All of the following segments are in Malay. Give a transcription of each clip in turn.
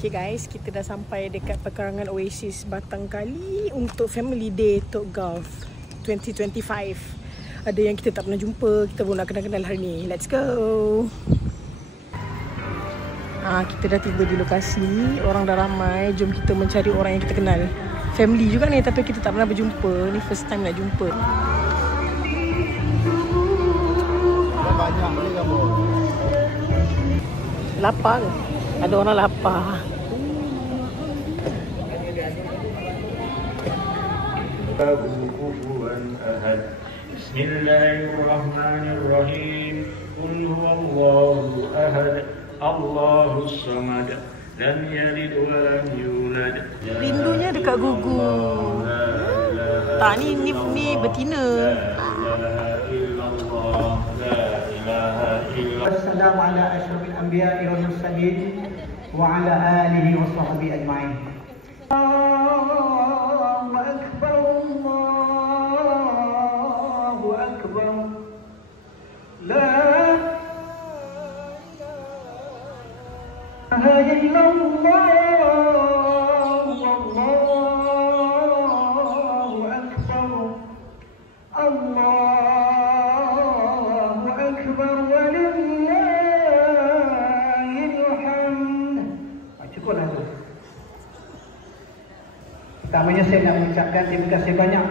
Okay guys, kita dah sampai dekat pekarangan Oasis Batang Kali untuk Family Day Tok Golf 2025. Ada yang kita tak pernah jumpa, kita pun nak kenal-kenal hari ni. Let's go. Kita dah tiba di lokasi, orang dah ramai. Jom kita mencari orang yang kita kenal. Family juga ni, tapi kita tak pernah berjumpa. Ni first time nak jumpa. Banyak ni kamu. Lapar ke? Ada orang lapar. Bismillahirrahmanirrahim. Qul huwallahu ahad, Allahus samad, lam yalid wa lam yulad. Rindunya dekat gugu. Tak, ni betina. Wassalamu ala asyrafil anbiya'i wal mursalin wa ala alihi wa sahbihi ajma'in. Allahu akbar, Allahu akbar. La ilaha illallah, Allahu akbar. Allahu akbar walillahil hamd. Cukuplah tu. Pertamanya saya nak mengucapkan terima kasih banyak.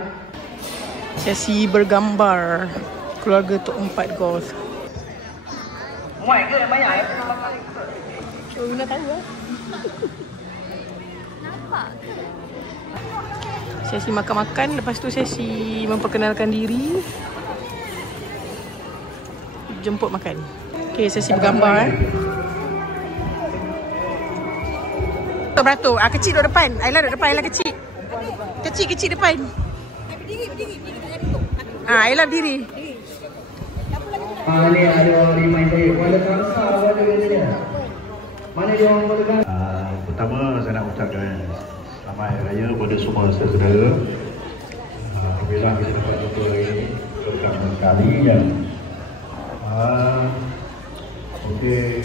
Sesi bergambar keluarga Tok Empat Golf. Muat ke banyak eh? Oh, Yuna tahu lah. Sesi makan-makan, lepas tu sesi memperkenalkan diri. Jemput makan. Okay, sesi bergambar. Beratur. Kecil duduk depan. Ayla duduk depan. Ayla kecil. Kecil depan. Berdiri. Ayla berdiri. Ni ada orang remind saya. Kuala Kangsa ada katanya. Mana dia orang Kuala Kangsa? Pertama saya nak ucapkan selamat Hari Raya kepada semua saudara. Alhamdulillah kita dapat jumpa hari ini pertama kali yang okey.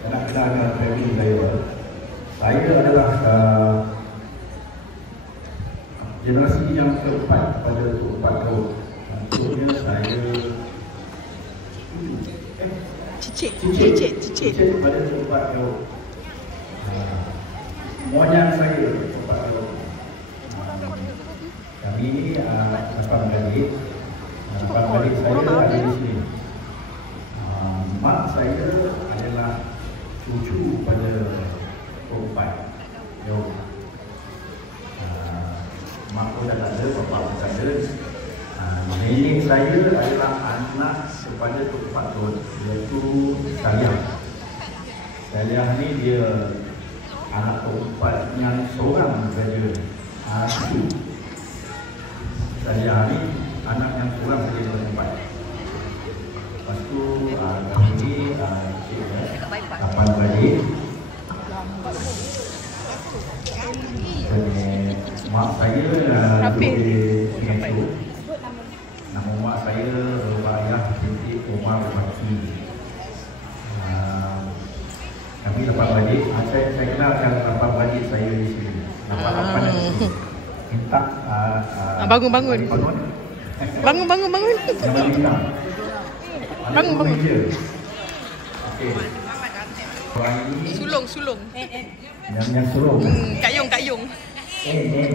Saya nak kenalkan family saya. Saya adalah generasi yang keempat pada Tok Empat Golf. Maksudnya saya Cicit pada Tok Empat Golf. Moyang saya Tok Empat Golf. Kami ni 8 beradik. 8 beradik saya ada di sini. Mak saya adalah cucu pada Tok Empat Golf. Mak pun dah tak ada, bapa pun tak ada. Nenek saya adalah anak kepada Tok Empat Golf, iaitu Saliah. Saliah ni dia anak Tok Empat yang seorang saja. Saliah ni anak yang seorang saja Tok Empat. Lepas tu kami ni 8 beradik. Mak saya duduk di Sungai Cuk. Nama mak saya Rubaiah binti Omar Wati. Kami 8 beradik. Saya kenalkan 8 beradik saya di sini. 8 minta Bangun. Bangun. Bangun. Okey. Orang ini Sulung. yang sulung. Kayung. Dia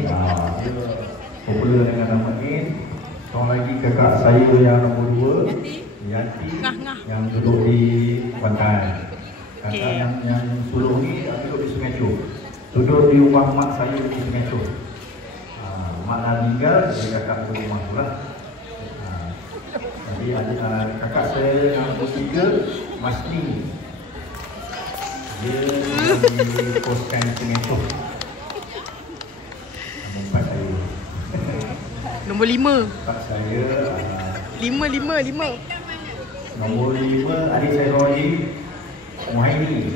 popular dengan nama N. Seorang lagi kakak saya yang nombor 2, Yanti, yang duduk di pantai. Kakak yang sulung ni duduk di Sungai Cuk. Duduk di rumah mak saya di Sungai Cuk. Mak dah meninggal, jadi kakak ke rumah pula. Jadi ada kakak saya yang nombor 3, Masni. Dia di poskan Sungai Cuk. Nombor 4 saya. Nombor 5. Pak saya 5. Nombor 5 adik saya Roji Muhaini.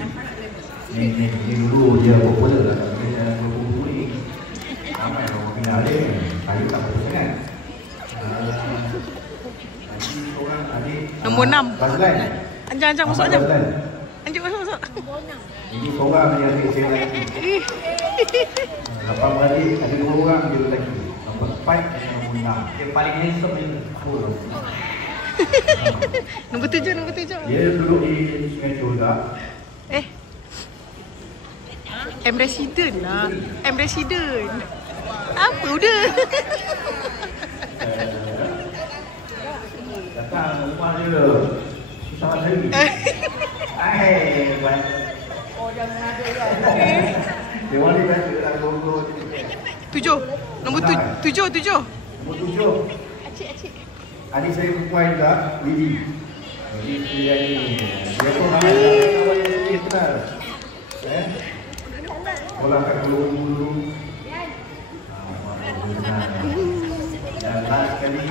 Ni dulu dia popular lah. Dia berkumpul ni. Ramai orang kenal dia. Saya tak tahu sangat. Lagi seorang adik Nombor 6. Fazlan. Anjang masuk. Anjang masuk. Ini seorang yang saya lagi. Lepas balik ada 2 orang dia lagi. Nombor 4 dan nombor 6. Yang paling handsome ni. Nombor 7. Dia duduk di Sungai juga. M Resident lah. M Resident. Apa udah? Datang rumah dia. Susah cari. Buat. Oh, jangan ada lah. Dia boleh baca lah logo. 7. Nombor 7. Nombor 7. Acik. Adik saya perempuan juga, Lidi. Lidi dia ni. Dia pun kawan yang sikit kenal. Sekolah kat Kuala dulu. Dan last kali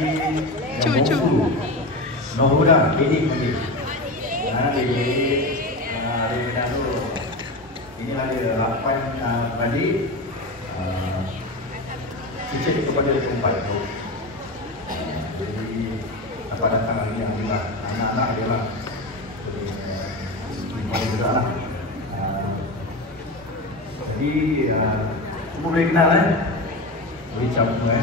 Cu. Nohuda, Edik nanti. Dia kenal dulu. Ini ada 8 beradik. Cicit kepada perempuan tu. Jadi dapat datang lagi yang juga anak-anak dia lah. Perempuan juga lah. Jadi semua boleh kenal boleh cap semua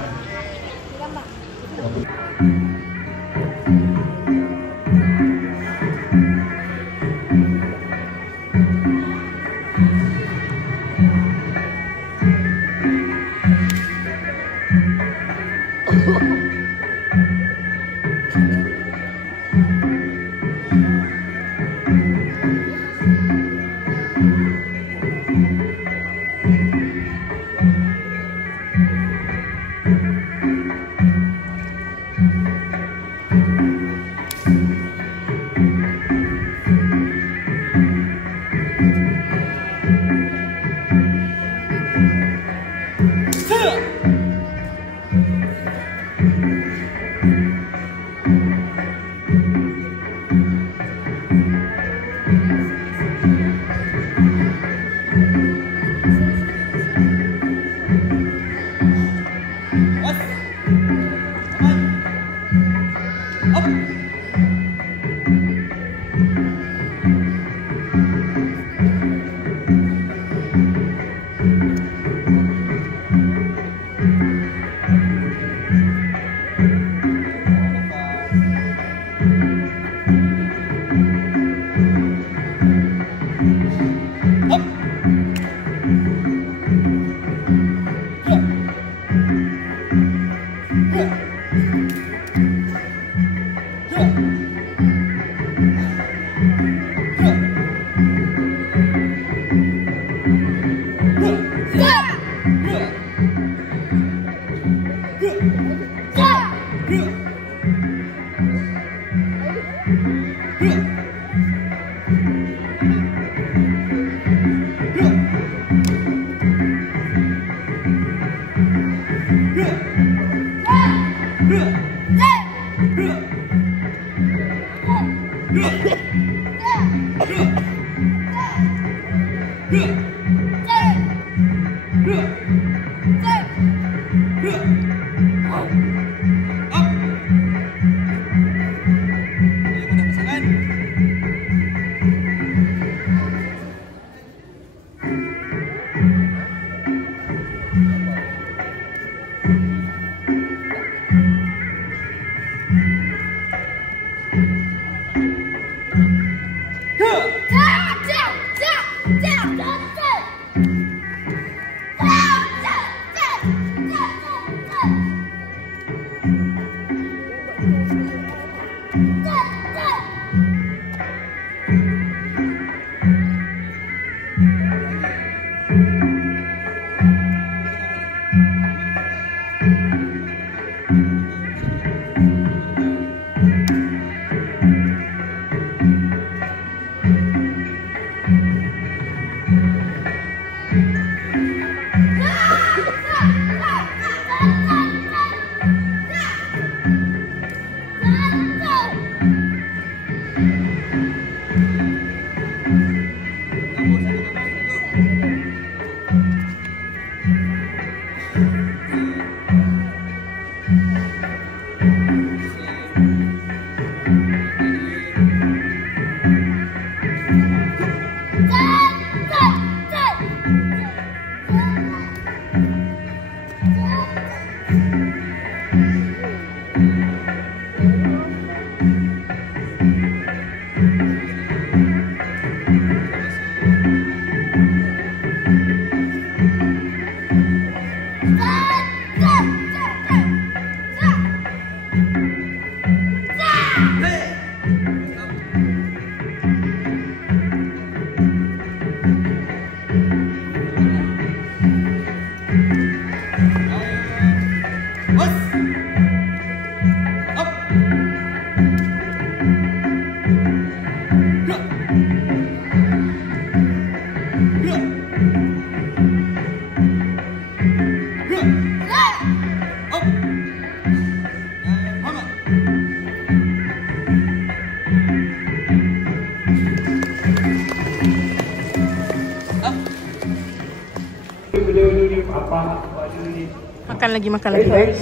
Makan lagi guys.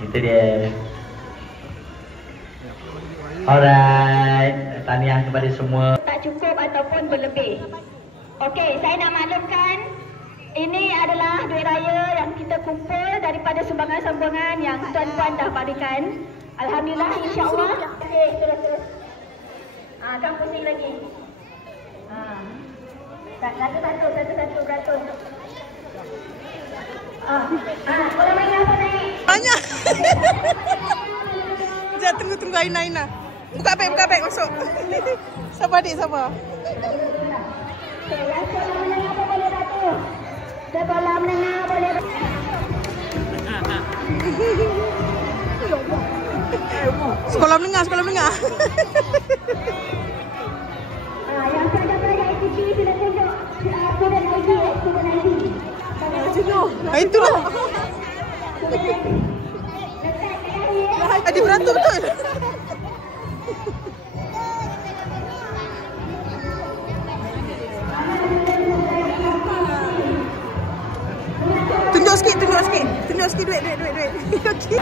Itu dia. Alright, tahniah kepada semua. Tak cukup ataupun berlebih. Okey, saya nak maklumkan ini adalah duit raya yang kita kumpul daripada sumbangan-sumbangan yang tuan-tuan dah berikan. Alhamdulillah, insya-Allah. Okey, terus. Kan pusing lagi. Satu beratur. Kalau main apa naik? Banyak. Sekejap, tunggu Aina. Buka beg masuk. Sabar adik, sabar. Okey, yang sekolah menengah apa boleh beratur? Sekolah menengah boleh Sekolah menengah. yang pelajar-pelajar ICT sila tunjuk student ID. Itulah. Adik beratur betul. Tunjuk sikit duit. Okey.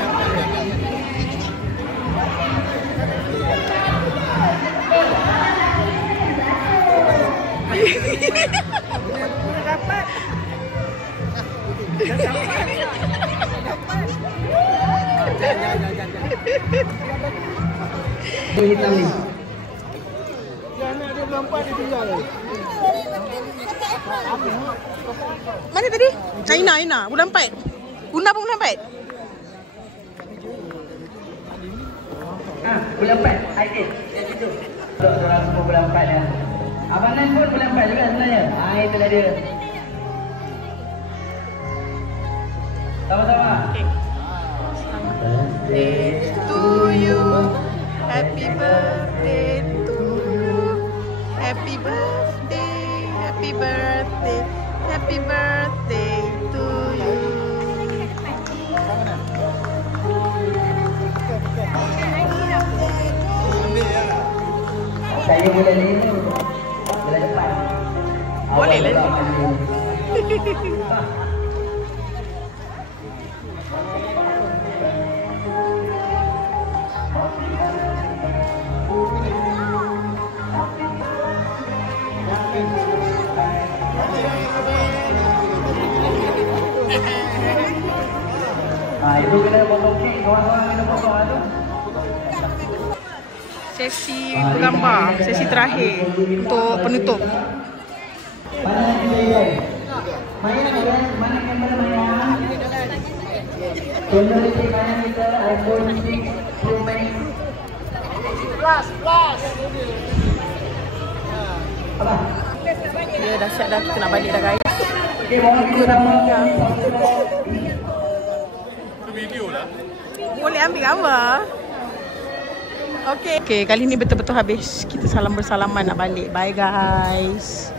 Hitam ni. Anak dia berempat dia tinggal. Mana tadi? Aina. Bulan 4. Una pun bulan 4. Bulan 4. Aidil. Orang semua bulan 4 dah. Abang Nan pun bulan 4 juga sebenarnya. Itulah dia. Sama-sama. Okay. Birthday to you. Happy birthday to you. Happy birthday to you. Saya boleh ni. Boleh depan. Boleh lah ni. Itu kena potong kek, kawan-kawan kena potong tu. Sesi bergambar, sesi terakhir untuk penutup. Mana lagi saya? Mana kamera Maya? Teknologi mana kita? iPhone 6 Pro Max. Plus. Apa? Dia dah siap dah, kita nak balik dah guys. Okey, mohon kita tambahkan. Boleh ambil gambar. Okey, kali ni betul-betul habis. Kita salam bersalaman nak balik. Bye guys.